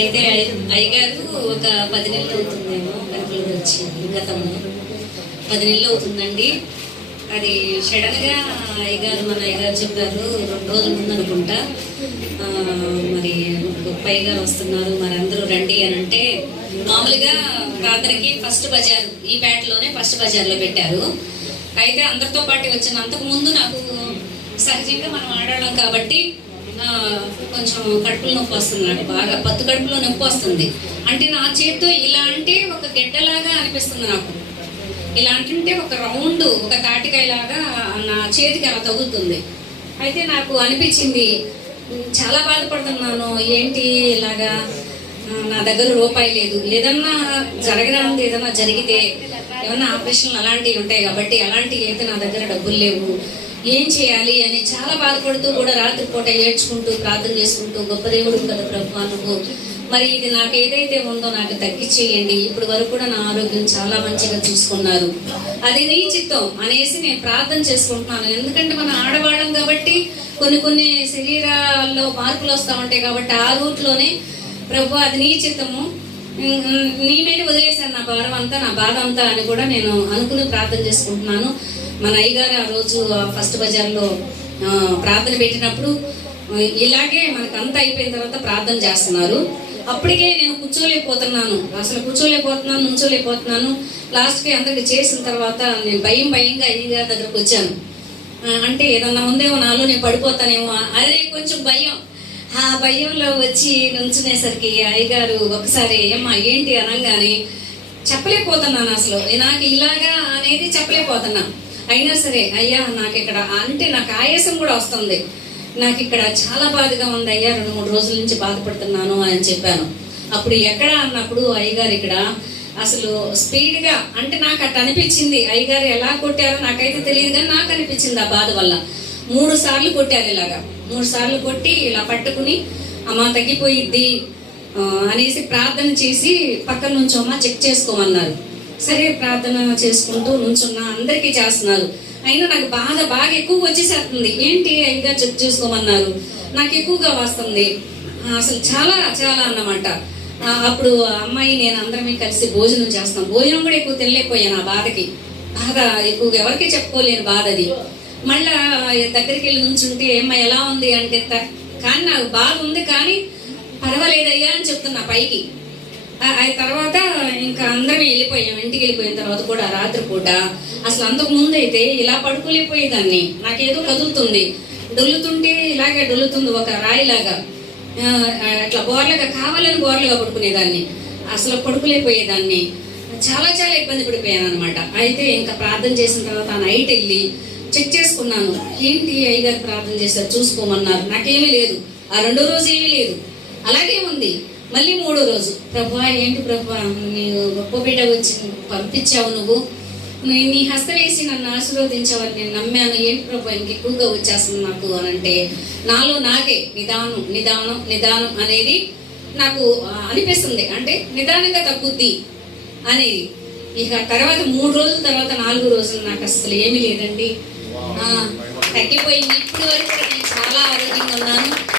అయితే అయ్యగారు ఒక 10 నెలలు అవుతుందేమో కడుపులోకి వచ్చి గతంలో 10 నెలలు అవుతుందండి. అది సడన్గా మన అయ్యగారు చెప్పారు 2 రోజుల ముందు అనుకుంటా, మరి పైగారు వస్తున్నారు, మరి అందరూ రండి అని అంటే, మామూలుగా రాత్రికి ఫస్ట్ బజార్ ఈ పేటలోనే ఫస్ట్ బజార్లో పెట్టారు. అయితే అందరితో పాటు వచ్చిన అంతకు ముందు నాకు సహజంగా మనం ఆడాళ్ళం కాబట్టి కొంచెం కడుపులో నొప్పి వస్తుంది, నాకు బాగా పత్తు కడుపులో నొప్పి వస్తుంది. అంటే నా చేతితో ఇలా అంటే ఒక గెడ్డలాగా అనిపిస్తుంది, నాకు ఇలా అంటుంటే ఒక రౌండ్ ఒక తాటికాయలాగా నా చేతికి అలా తగులుతుంది. అయితే నాకు అనిపించింది, చాలా బాధపడుతున్నాను, ఏంటి ఇలాగా నా దగ్గర రూపాయి లేదు, ఏదన్నా జరగడానికి ఏదన్నా జరిగితే ఏమన్నా ఆపరేషన్లు అలాంటివి ఉంటాయి కాబట్టి అలాంటివి అయితే నా దగ్గర డబ్బులు లేవు, ఏం చేయాలి అని చాలా బాధపడుతూ కూడా రాత్రిపూట ఏడ్చుకుంటూ ప్రార్థన చేసుకుంటూ, గొప్ప దేవుడు కదా ప్రభు నువ్వు, మరి ఇది నాకు ఏదైతే ఉందో నాకు తగ్గిచ్చేయండి, ఇప్పటి వరకు కూడా నా ఆరోగ్యం చాలా మంచిగా చూసుకున్నారు, అది నీ చిత్తం అనేసి నేను ప్రార్థన చేసుకుంటున్నాను. ఎందుకంటే మనం ఆడవాళ్ళం కాబట్టి కొన్ని శరీరాల్లో మార్పులు వస్తూ ఉంటాయి కాబట్టి ఆ రూట్లోనే ప్రభు అది నీ చిత్తము, నీ మీద వదిలేశాను నా భారం అంతా, నా బాధ అంతా అని కూడా నేను అనుకుని ప్రార్థన చేసుకుంటున్నాను. మన అయ్యగారు ఆ రోజు ఫస్ట్ బజార్లో ప్రార్థన పెట్టినప్పుడు ఇలాగే మనకు అంతా అయిపోయిన తర్వాత ప్రార్థన చేస్తున్నారు. అప్పటికే నేను కూర్చోలేకపోతున్నాను, అసలు కూర్చోలేకపోతున్నాను, నుంచోలేకపోతున్నాను. లాస్ట్కి అందరికి చేసిన తర్వాత నేను భయంగా అయ్యగారి దగ్గరకు వచ్చాను. అంటే ఏదన్నా ఉందేమో నాలో, నేను పడిపోతానేమో అదే కొంచెం భయం. ఆ భయంలో వచ్చి నుంచునేసరికి అయ్యగారు ఒకసారి ఏమ్మా ఏంటి అనగానే చెప్పలేకపోతున్నాను, అసలు నాకు ఇలాగా అనేది చెప్పలేకపోతున్నా. అయినా సరే అయ్యా నాకు ఇక్కడ అంటే నాకు ఆయాసం కూడా వస్తుంది, నాకు ఇక్కడ చాలా బాధగా ఉంది అయ్యా, 2-3 రోజుల నుంచి బాధపడుతున్నాను అని చెప్పాను. అప్పుడు ఎక్కడ అన్నప్పుడు అయ్యగారు ఇక్కడ అసలు స్పీడ్గా, అంటే నాకు అట్లా అనిపించింది, అయ్యగారు ఎలా కొట్టారో నాకైతే తెలియదు కానీ నాకు అనిపించింది ఆ బాధ వల్ల 3 సార్లు కొట్టారు. ఇలాగా 3 సార్లు కొట్టి ఇలా పట్టుకుని అమ్మ తగ్గిపోయిద్ది అనేసి ప్రార్థన చేసి పక్కన నుంచోమ్మా చెక్ చేసుకోమన్నారు. సరే ప్రార్థన చేసుకుంటూ నుంచున్నా, అందరికీ చేస్తున్నారు. అయినా నాకు బాగా ఎక్కువ వచ్చేసేస్తుంది. ఏంటి అయ్యగా చెక్ చేసుకోమన్నారు, నాకు ఎక్కువగా వస్తుంది అసలు చాలా అన్నమాట. అప్పుడు అమ్మాయి నేను అందరమే కలిసి భోజనం చేస్తాం, భోజనం కూడా ఎక్కువ తినలేకపోయాను, ఆ బాధకి బాధ ఎక్కువగా ఎవరికి చెప్పుకోలేని బాధ అది. మళ్ళా దగ్గరికి వెళ్ళి నుంచుంటే ఏమ్మా ఎలా ఉంది అంటే, కానీ నాకు బాధ ఉంది కానీ పర్వాలేదయ్యా అని చెప్తున్నా పైకి. ఆ తర్వాత ఇంకా అందరం వెళ్ళిపోయాం. ఇంటికి వెళ్ళిపోయిన తర్వాత కూడా రాత్రిపూట అసలు అంతకు ముందు అయితే ఇలా పడుకోలేకపోయేదాన్ని, నాకేదో కదులుతుంది, డొల్లుతుంటే ఇలాగే డొల్లుతుంది ఒక రాయిలాగా, అట్లా బోర్లుగా కావాలని బోర్లుగా పడుకునేదాన్ని, అసలు పడుకోలేకపోయేదాన్ని, చాలా ఇబ్బంది పడిపోయాను అనమాట. అయితే ఇంకా ప్రార్థన చేసిన తర్వాత నైట్ వెళ్ళి చెక్ చేసుకున్నాను, ఏంటి అయ్యగారు ప్రార్థన చేశారు చూసుకోమన్నారు, నాకేమీ లేదు. ఆ 2వ రోజు ఏమీ లేదు, అలాగే ఉంది. మళ్ళీ 3వ రోజు ప్రభువా ఏంటి ప్రభువా నీవు గొప్ప బిడ్డ వచ్చి పంపించావు, నువ్వు నీ హస్తం వేసి నన్ను ఆశీర్వదించావని నేను నమ్మాను, ఏంటి ప్రభు ఇంకెక్కువగా వచ్చేస్తుంది నాకు అని అంటే, నాలో నాకే నిదానం అనేది నాకు అనిపిస్తుంది, అంటే నిదానంగా తగ్గుద్ది అనేది. ఇక తర్వాత 3 రోజుల తర్వాత 4వ రోజున నాకు అసలు ఏమీ లేదండి, తగ్గిపోయింది. ఇప్పుడు వరకు నేను చాలా ఆరోగ్యంగా ఉన్నాను.